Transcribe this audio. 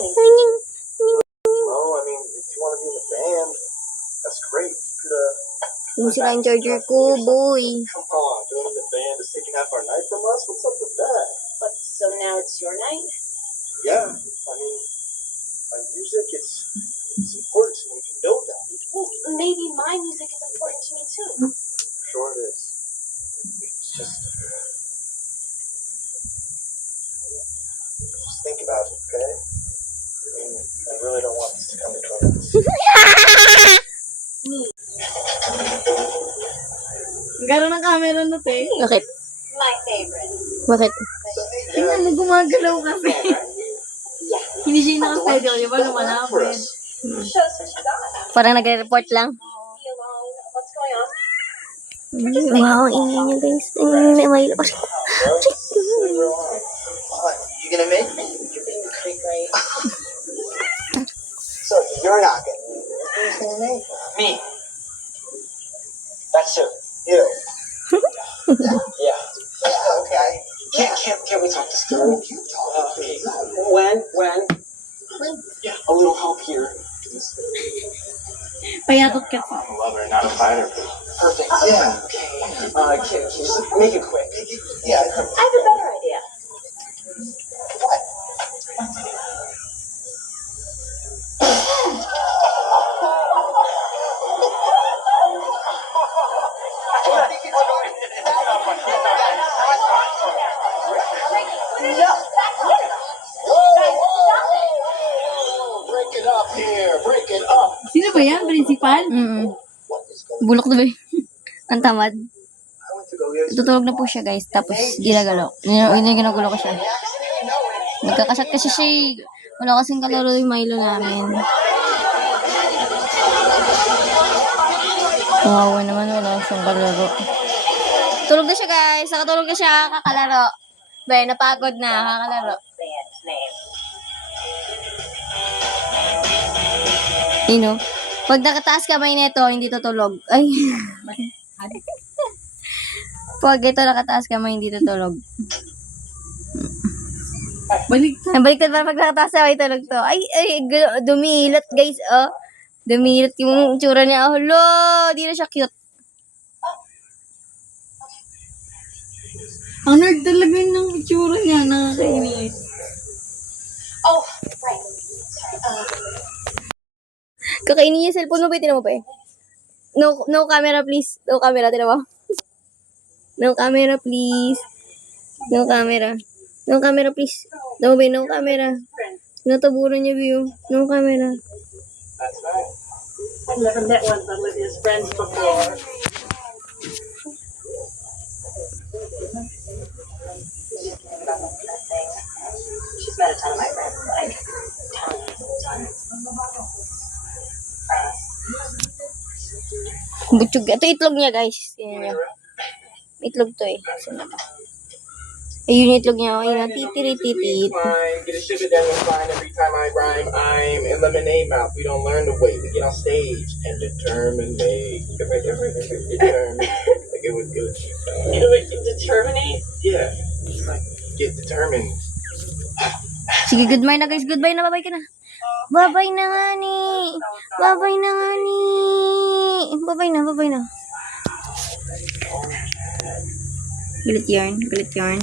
Oh, I mean, if you want to be in the band, that's great. You could, Yung sila yung charger ko, boy. come on, joining the band is taking half our night from us? What's up with that? But so now it's your night? Yeah, I mean, music, it's important to me. You know that. Well, maybe my music is important to me too. I'm sure it is. It's just think about it, okay? I mean, I really don't want this to come between us. Gano'n ang camera na, te. Bakit? My favorite. Bakit? Tingnan mo, gumagalaw kasi. Hindi siya naka-steady ko. Yung parang malapit. Show us what you got. Parang nagre-report lang. Be alone. What's going on? Wow, ingay niya guys. May mahilo kasi. You gonna make me? You're being pretty great. So you're not gonna make me. Who's gonna make me? Me. That's it. You. Yeah. Okay. Can we talk this through? Okay. When? Yeah, a little help here. Payatot ka pa. I'm a lover, not a fighter. Perfect. Yeah. Okay. Can you just make it quick? Yeah. I have a better idea. What? Break it up here. Break it up. Sino ba yan? Principal? What is going Bulok na ba yun? Ang tamad. on? I went to go get Tutulog na po siya guys. Tapos ginagalo. Ginagulo ko siya. Nagkakasat kasi siya. Wala kasing kalaro yung Milo namin. Kawawa naman, wala siyang kalaro. Tulog na siya guys. Nakatulog na siya. Kakalaro. Bay, napagod na. Kakalaro. Band's name. Yun o. Pag nakataas kamay nito, hindi tutulog. Ay. Pag ito nakataas kamay, hindi tutulog. Balik. Nabaliktad ba pag nakataas kamay, tulog to. Ay, dumilot guys, oh. Dumilot yung tsura niya. Oh, hello, di na siya cute. Ang nerd talaga ng itsura niya. Nakakainis. Oh, right. Sorry. Kakainin niya yung cellphone mo ba? Tinan mo pa eh. No camera please. No camera, tinan mo. No camera please. No camera. No camera please. No ba, no camera. Nataburan niya view. No camera. That's right. I've never met one of Olivia's friends before. She's met a ton of my friends, like tons. Butchog. Ito itlog niya guys. Tingnan niyo. Itlog to eh. Ayun yung itlog niya. Ayun na. Titiri-titit. Fine, get a shit it down the line every time I rhyme. I'm in lemonade mouth. We don't learn to wait. We get on stage and determine. Determine. Like it was good. Determinate? Yeah. It's like get determined. Sige, goodbye na guys. Goodbye na. Bye-bye ka na. Bye-bye na nga ni. Bye-bye na nga ni. Bye-bye na. Bye-bye na. Galit yarn. Galit yarn.